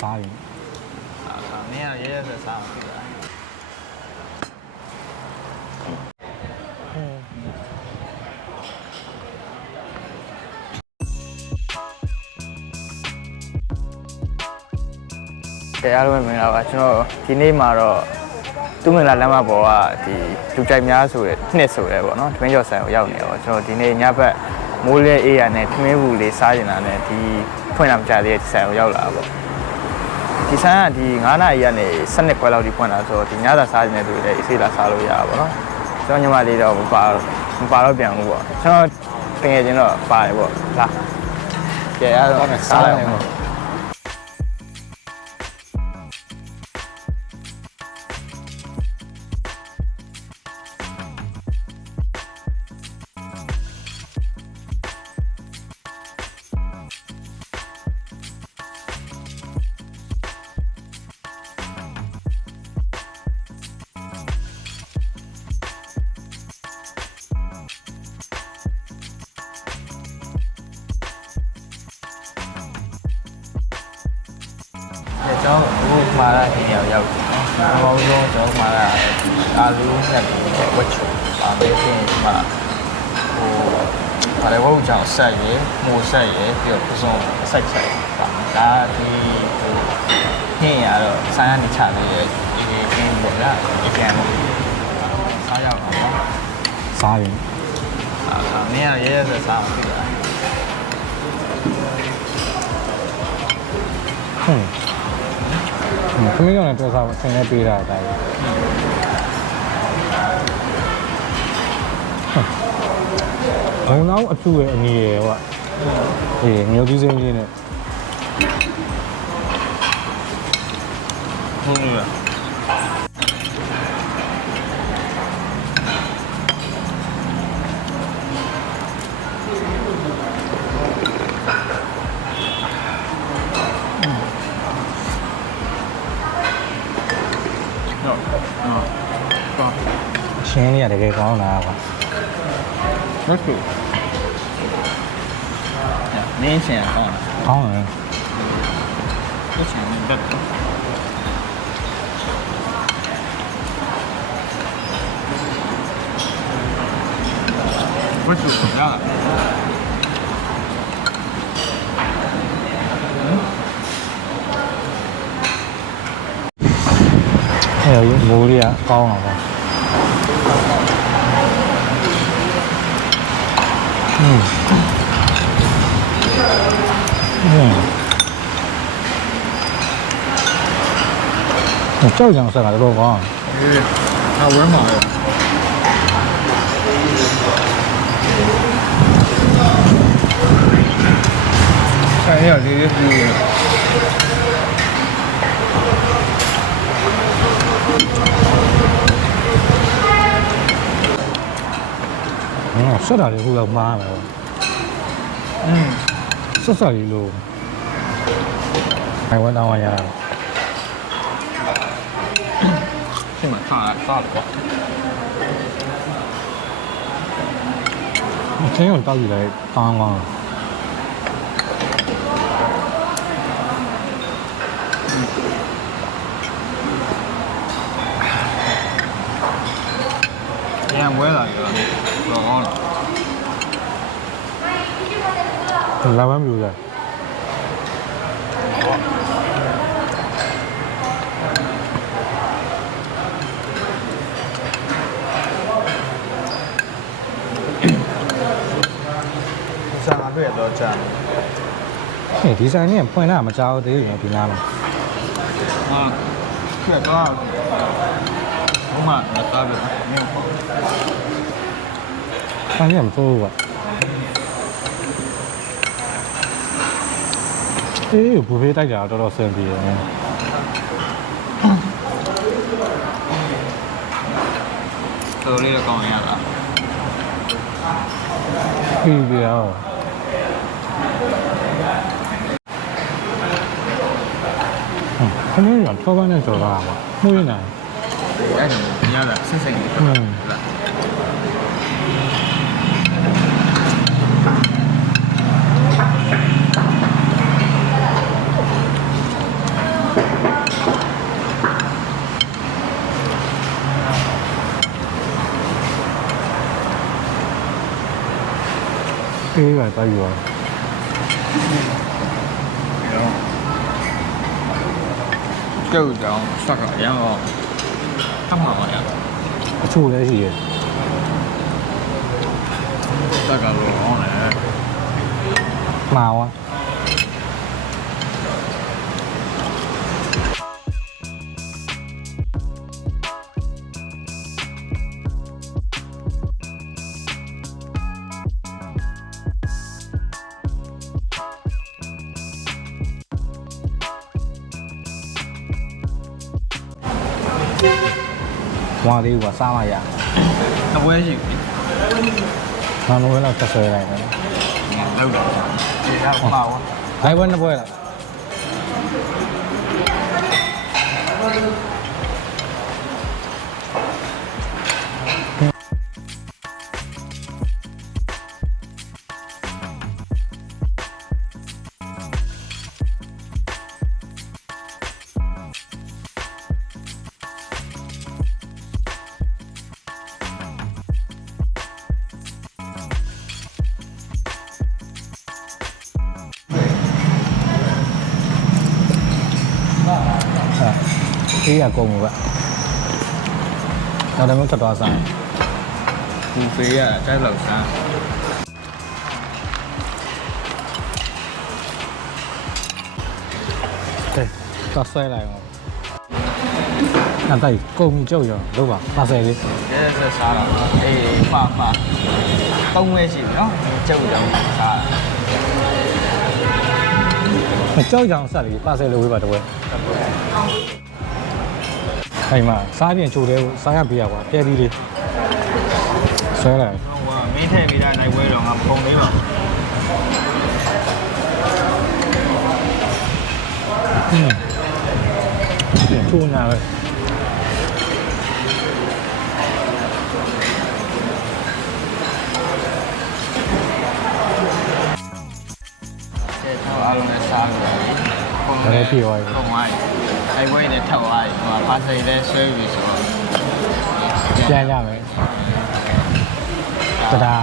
စားရင်မင်းကရဲရဲဆက်စားပြီလားတရားလုံးမင်္ဂလာပါကျွန်တော်ဒီနေ့မှာတော့သူ့မင်္ဂလာလမ်းမပေါ်ကဒီလူကြိုက်များဆိုတဲ့နှစ်ဆိုရဲပေါ့နော်ထမင်းကျော်ဆိုင်ကိုရောက်နေတော့ကျွန်တော်ဒီနေ့ညဘက်မိုးလဲအေးရနဲ့ထမင်းဘူးလေးစားနေတာနဲ့ဒီဖွင့်လာမကြသေးတဲ့ဒီဆိုင်ကိုရောက်လာတာပေါ့ဒီဆိုင်ကဒီ9နာရီကနေ12ခွဲလောက်ဒီဖွင့်လာဆိုတော့ဒီညစာစားနေတဲ့သူတွေလည်းအေးလာစားလို့ရတာပေါ့နော်ကျွန်တော်ညီမလေးတော့မပါတော့ပြန်ဘူးပေါ့ကျွန်တော်တကယ်ချင်းတော့ပါတယ်ပေါ့လာကြရတော့စားလိုက်အောင်ကျွန်တော်အခုမှာလာဒီနေရာရောက်တယ်။နောက်ဆုံးကျွန်တော်မှာလာအာလူးနဲ့ဝက်ချိုပါမယ်ပြင်ဒီမှာဟိုဘာလဲဝက်ကြောင်ဆက်ရယ်မိုးဆက်ရယ်ပြီးတော့ပစုံဆက်ချက်ပါမယ်။ဒါဒီဟိုညင်ရတော့ဆိုင်ကနေချလေးရယ်ဒီကင်းပေါ်လာဒီကံစားရအောင်နော်။စားရင်မင်းကရဲရဲဆက်စားပြီလားခမင်းရောလည်းပြောစားဆင်းနေပေးတာအတိုင်းဘုံတော့အထူးရဲ့အနီးရဲ့ဟိုကမျိုးကြီးစင်းကြီးနဲ့ဟုတ်လို့လားရှင်းလေးရတကယ်ကောင်းတာကွာဟုတ်ကဲ့နင်းရှင်ကောင်းလားကောင်းတယ်ကိုရှင်တက်ဝတ်စုရလားမိုးလေးကကောင်းတော့ကြောက်ကြအောင်ဆက်တာတော့ကောင်းဟာဝဲမှာလေဆိုင်ရလေးလေးပြည့်ဆက်တာလေခုတော့မှားမယ်ဆက်ဆက်လေးလို့အိုင်ဝမ်တောင်းရတာ现在看来大了吧？真有到底来刚刚今天我也来一个，老高了。来完没有的？对都这样。ဒီဆိုင်နဲ့ဖွင့်လာမကြောက်သေးဘူးဒီနားမှာ对多少？我买那大饼没有放。ဆိုင်နဲ့မဆိုးဘူးကွာဘူဖေးတိုက်ကြတော့တော်တော်ဆင်ပြေတယ်တော်လေးကောင်းရလားပြီးပြီအောင်ခမင်းရတော့ဘာနဲ့ဆိုတော့မှုရနေအဲ့ဒါညတာဆက်ဆက်နေတယ်လား အေးပါတိုက်ယူပါ ကျုပ်ကြောင်စက်ကရမ်းတော့ထပ်မှာပါရ အချို့လည်းရှိရဲ့ စက်ကတော့ဟောင်းတယ် မှာဝါဝါလေးကစားမရ အပွဲရှိပြီ ငါမဝင်တော့ဆက်ဆွဲလိုက်တယ် လောက်တော့ဒီကပါဝါ ဘိုင်ဘွဲနှစ်ပွဲလားအေးရကုန်ပြီဗျနောက်တော့ထပ်သွားစား ဘူဖေးရတိုက်လောက်စား ကဲသွားဆွဲလိုက်အောင်အဲ့ဒါကုန်ပြီကြောက်ရအောင်လုပ်ပါပါဆယ်လေး ရဲဆက်စားတာအေးပါသုံးဝဲရှိပြီနော်ကျုပ်ကြောင်စား မကြောက်ကြအောင်ဆက်လေးပါဆယ်လေးဝေးပါတပွဲခိုင်မှာစားပြင်ချိုတဲ့စားရပေးရပါပြဲပြီးလေးဆွဲလိုက် ဟိုကမင်းထည့်ပြီးတာနိုင်ပွဲတော့ငါမကုန်သေးပါဘူး ချိုးနာပဲ ကျေတော့အားလုံးနဲ့စားလို့ကုန် ဒါလည်းပြေသွားပြီ ကုန်သွားပြီနိုင်ပွဲနဲ့ထပ်သွားပြီဟိုကပါစိတ်နဲ့ဆွဲပြီဆိုတော့ ပြန်ရမယ်တဒါ